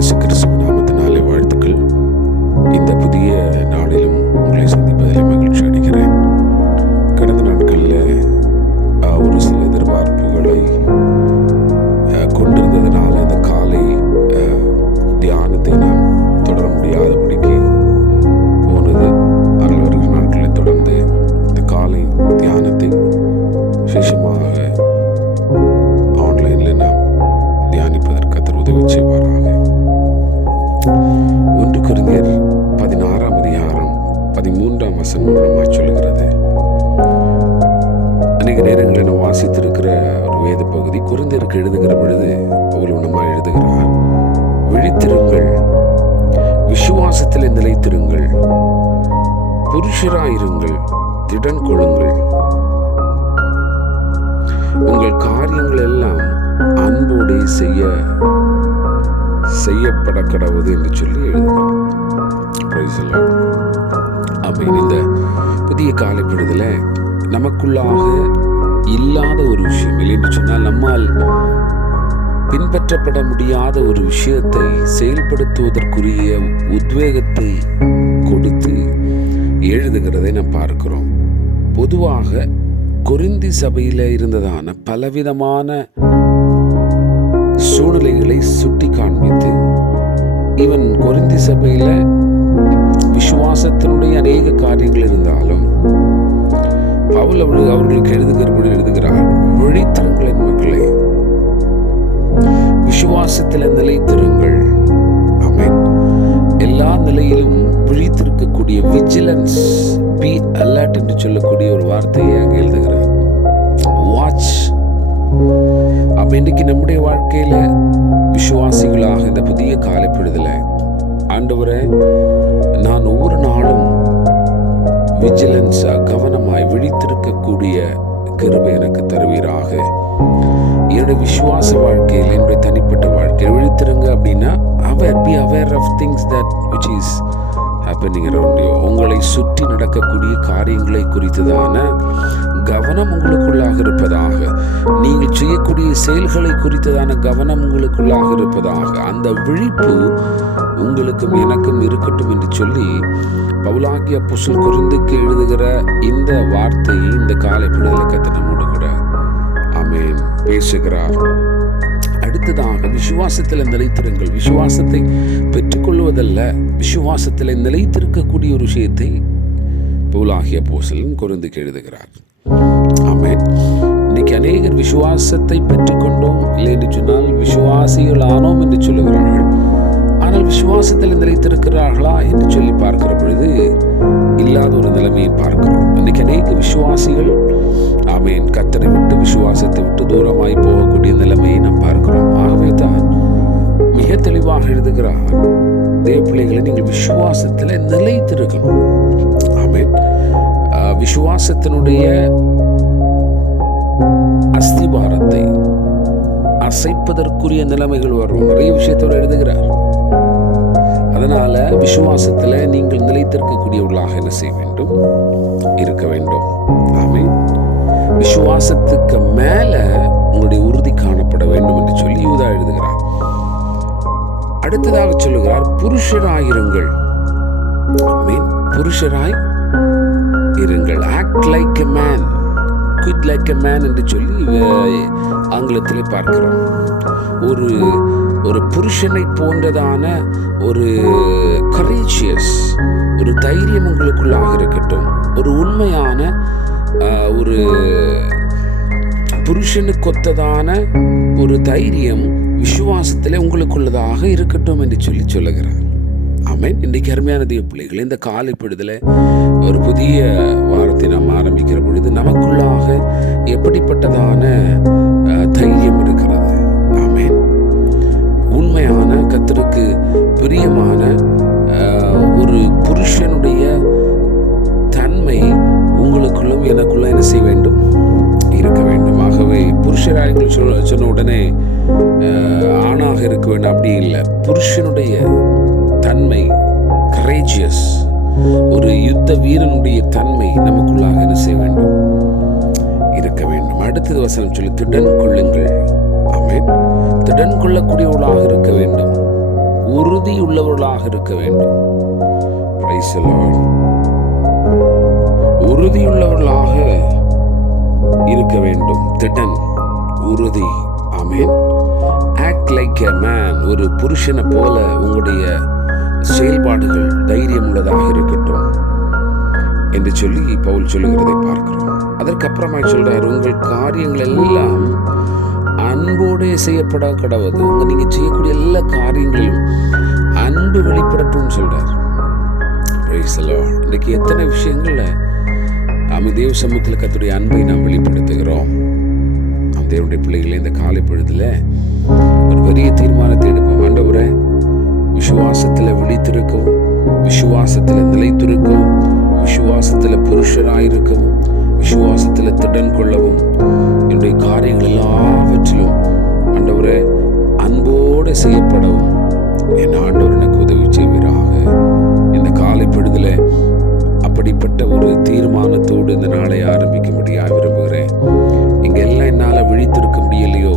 இயேசு கிறிஸ்துவின் நாமத்தினாலே வாழ்த்துக்கள். இந்த புதிய நாளிலும் உங்களை சந்திப்பதில் மகிழ்ச்சி அடைகிறேன். கடந்த நாட்களில் ஒரு சில எதிர்பார்ப்புகளை கொண்டிருந்ததுனால இந்த காலை தியானத்தை நாம் தொடர முடியாதபடிக்கு போனது. ஆனால் வருகிற நாட்களில் தொடர்ந்து இந்த காலை தியானத்தை விசேஷமாக ஆன்லைனில் நாம் தியானிப்பதற்கு கர்த்தர் உதவி செய்வாராக. 1 கொரிந்தியர் 16ஆம் அதிகாரம் 13ஆம் வசனம் மூலமாக சொல்லுகிறது. அநேக நேரங்களில் நாம் வாசித்திருக்கிற ஒரு வேத பகுதி. கொரிந்தியருக்கு எழுதுகிற பொழுது பவுல் எழுதுகிறார், விழித்திருங்கள், விசுவாசத்தில் நிலைத்திருங்கள், புருஷராயிருங்கள், திடன் கொள்ளுங்கள், உங்கள் காரியங்கள் எல்லாம் அன்போடு செய்யப்பட கடவுது என்று சொல்லி எழுதுகிறார். இந்த புதிய காலப்பொழுதுல நமக்குள்ளாக இல்லாத ஒரு விஷயம் இல்லை என்று சொன்னால், நம்மால் பின்பற்றப்பட முடியாத ஒரு விஷயத்தை செயல்படுத்துவதற்குரிய உத்வேகத்தை கொடுத்து எழுதுகிறதை நாம் பார்க்கிறோம். பொதுவாக கொரிந்தி சபையில் இருந்ததான பலவிதமான சூழ்நிலைகளை சுட்டி காண்பித்து, இவன் கொரிந்தி சபையில விசுவாசத்தினுடைய அநேக காரியங்கள் இருந்தாலும் பவுல் அவர்களுக்கு எழுதுகிறார், விழித்திருங்கள் என் மக்களே, விசுவாசத்தில் நிலைத்திருங்கள். ஆமென். எல்லா நிலையிலும் விழித்திருக்கக்கூடிய விஜிலன்ஸ், பி அலர்ட் என்று சொல்லக்கூடிய ஒரு வார்த்தையை அங்கே எழுதுகிறார். வாட்ச். அப்ப இன்றைக்கு நம்முடைய வாழ்க்கையில விசுவாசிகளாக இந்த புதிய காலைப்பொழுதுல, ஆண்டவரே, நான் ஒவ்வொரு நாளும் விஜிலன்ஸா கவனமாய் விழித்திருக்கக்கூடிய கிருபை எனக்கு தருவீராக. என்னுடைய விசுவாச வாழ்க்கையில், என்னுடைய தனிப்பட்ட வாழ்க்கையில் விழித்திருங்க அப்படின்னா, be aware of things that which is happening around you. உங்களை சுற்றி நடக்கக்கூடிய காரியங்களை குறித்ததான கவனம் உங்களுக்குள்ளாக இருப்பதாக, நீங்கள் செய்யக்கூடிய செயல்களை குறித்ததான கவனம் உங்களுக்குள்ளாக இருப்பதாக, அந்த விழிப்பு உங்களுக்கும் எனக்கும் இருக்கட்டும் என்று சொல்லி பவுலாகிய அப்போஸ்தலன் கொரிந்துக்கு எழுதுகிற இந்த வார்த்தையை இந்த காலை பொழுதுல கர்த்தர் நம்மோடு கூட ஆமென் பேசுகிறார். அடுத்ததாக விசுவாசத்தில் நிலைத்திருங்கள். விசுவாசத்தை பெற்றுக்கொள்வதல்ல, விசுவாசத்தில் நிலைத்திருக்கக்கூடிய ஒரு விஷயத்தை பவுலாகிய அப்போஸ்தலன் கொரிந்துக்கு எழுதுகிறார். ஆமென். இன்னைக்கு அநேகர் விசுவாசத்தை பெற்றுக்கொண்டோம் இல்லை என்று சொன்னால் விசுவாசிகள் ஆனோம் என்று சொல்லுகிறார்கள். ஆனால் விசுவாசத்தில் நிலைத்திருக்கிறார்களா என்று சொல்லி பார்க்கிற பொழுது இல்லாத ஒரு நிலைமையை பார்க்கிறோம். இன்னைக்கு அநேக விசுவாசிகள் ஆமென் கர்த்தரை விட்டு, விசுவாசத்தை விட்டு தூரமாய் போகக்கூடிய நிலைமையை நாம் பார்க்கிறோம். ஆகவே தான் மிக தெளிவாக எழுதுகிறார், தேவ பிள்ளைகளை, நீங்கள் விசுவாசத்தில் நிலைத்திருக்கணும். ஆமென். விசுவாசத்தினுடைய அஸ்திபாரத்தை அசைப்பதற்குரிய நிலைமைகள் வரும். நிறைய விஷயத்தோடு எழுதுகிறார். அதனால விசுவாசத்துல நீங்கள் நிலைத்திருக்கக்கூடியவர்களாக என்ன செய்ய வேண்டும்? இருக்க வேண்டும். ஆமென். விசுவாசத்துக்கு மேல உங்களுடைய உறுதி காணப்பட வேண்டும் என்று சொல்லி யூதா எழுதுகிறார். அடுத்ததாக சொல்லுகிறார், புருஷராயிருங்கள். ஆமென். புருஷராய் இருங்கள். Act like a man, quit like a man என்று சொல்லி ஆங்கிலத்திலே பார்க்கிறோம். ஒரு புருஷனை போன்றதான ஒரு கரேஜியஸ், ஒரு தைரியம் உங்களுக்குள்ளாக இருக்கட்டும். ஒரு உண்மையான ஒரு புருஷனுக்கு ஒத்ததான ஒரு தைரியம் விசுவாசத்திலே உங்களுக்குள்ளதாக இருக்கட்டும் என்று சொல்லி சொல்லுகிறார். ஆமென். இன்றைக்கு அருமையான தேவ பிள்ளைகள், இந்த காலை பொழுதுல ஒரு புதிய வாரத்தை நாம் ஆரம்பிக்கிற பொழுது நமக்குள்ளாக எப்படிப்பட்டதான தைரியம் இருக்கிறது? ஆமென். உண்மையான கர்த்தருக்கு பிரியமான ஒரு புருஷனுடைய தன்மை உங்களுக்குள்ளும் எனக்குள்ள என்ன செய்ய வேண்டும்? இருக்க வேண்டும். ஆகவே புருஷராக சொன்ன உடனே ஆணாக இருக்க வேண்டும் அப்படி இல்லை. புருஷனுடைய தன்மை, கரேஜியஸ், ஒரு யுத்த வீரனுடைய தன்மை நமக்குள்ளாக என்ன செய்ய வேண்டும்? இருக்க வேண்டும். அடுத்தது வசனம் சொல்லி, திடன் கொள்ளுங்கள். ஆமென். திடன் கொள்ளக்கூடியவளாக இருக்க வேண்டும். உறுதியுள்ளவர்களாக இருக்க வேண்டும். Praise the Lord. உறுதியுள்ளவர்களாக இருக்க வேண்டும். திடன், உறுதி. ஆமென். Act like a man. ஒரு புருஷனை போல உங்களுடைய செயல்பாடுகள் தைரியம் உள்ளதாக இருக்கட்டும் என்று சொல்லி பவுல் சொல்லுகிறதை பார்க்கிறோம். அதற்கப்புறமாய் சொல்றார், உங்கள் காரியங்கள் எல்லாம் அன்போடே செய்யப்பட கடவுது. நீங்க செய்யக்கூடிய எல்லா காரியங்களிலும் அன்பு வெளிப்படட்டும் சொல்றார். Praise the Lord. இன்னைக்கு எத்தனை விஷயங்கள்ல தேவ சமூகத்தில் கர்த்தருடைய அன்பை நாம் வெளிப்படுத்துகிறோம். தேவனுடைய பிள்ளைகளை இந்த காலை பொழுதுல ஒரு பெரிய தீர்மானத்தை எடுப்போம். ஆண்டவரே, விசுவாசத்தில் விழித்திருக்கவும், விசுவாசத்தில் நிலைத்திருக்கவும், விசுவாசத்தில் புருஷராயிருக்கவும், விசுவாசத்தில் திடன் கொள்ளவும், என்னுடைய காரியங்கள் எல்லாவற்றிலும் ஆண்டவரே அன்போடு செய்யப்படவும் என் ஆண்டவர் எனக்கு உதவி செய்வீராக. இந்த காலை பொழுதுல அப்படிப்பட்ட ஒரு தீர்மானத்தோடு இந்த நாளை ஆரம்பிக்கும்படியாக விரும்புகிறேன். இங்கெல்லாம் என்னால் விழித்திருக்க முடியலையோ,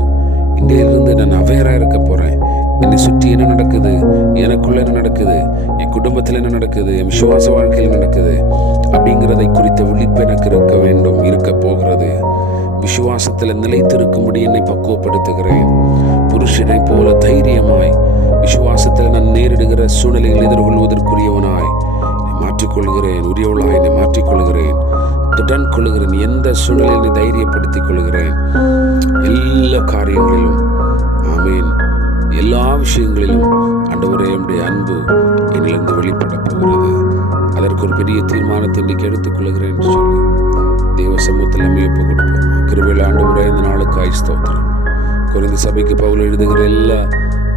இன்றையிலிருந்து நான் அவேராக இருக்க போகிறேன். என்னை சுற்றி என்ன நடக்குது, எனக்குள்ள என்ன நடக்குது, என் குடும்பத்தில் என்ன நடக்குது, என் விசுவாச வாழ்க்கையில் நடக்குது அப்படிங்கிறதை குறித்த விழிப்பு எனக்கு இருக்க வேண்டும், இருக்க போகிறது. விசுவாசத்தில் நிலைத்திருக்கும்படி என்னை பக்குவப்படுத்துகிறேன். புருஷனை போல தைரியமாய் விசுவாசத்தில் நான் நேரிடுகிற சூழ்நிலைகள் எதிர்கொள்வதற்குரியவனாய் மாற்றிக்கொள்கிறேன். உரியவளாய் என்னை மாற்றிக்கொள்கிறேன். திடன் கொள்கிறேன். எந்த சூழ்நிலையை தைரியப்படுத்திக் கொள்கிறேன். எல்லா காரியங்களிலும் ஆமீன், எல்லா விஷயங்களிலும் ஆண்டவரே என்னுடைய அன்பு என்னிலிருந்து வெளிப்பட போகிறது. அதற்கு ஒரு பெரிய தீர்மானத்தை இன்றைக்கு எடுத்துக்கொள்கிறேன் என்று சொல்லி தேவ சமூகத்தில் நம்மை ஒப்பு கொடுப்போம். கிருபையில் ஆண்டவரே, இந்த நாளுக்காய் ஸ்தோத்திரம். கொரிந்து சபைக்கு பவுல் எழுதுகிற எல்லா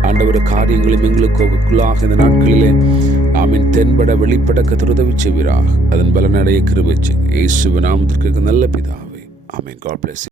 ஆண்டவர காரியங்களும் எங்களுக்குள்ளாக இந்த நாட்களிலே ஆமீன் தென்பட வெளிப்பட கர்த்தர் உதவி செய்வீராக. அதன் பலனடைய கிருபை செய்யுங்க. இயேசுவின் நாமத்திற்கு நல்ல பிதாவே. ஆமீன். God bless you.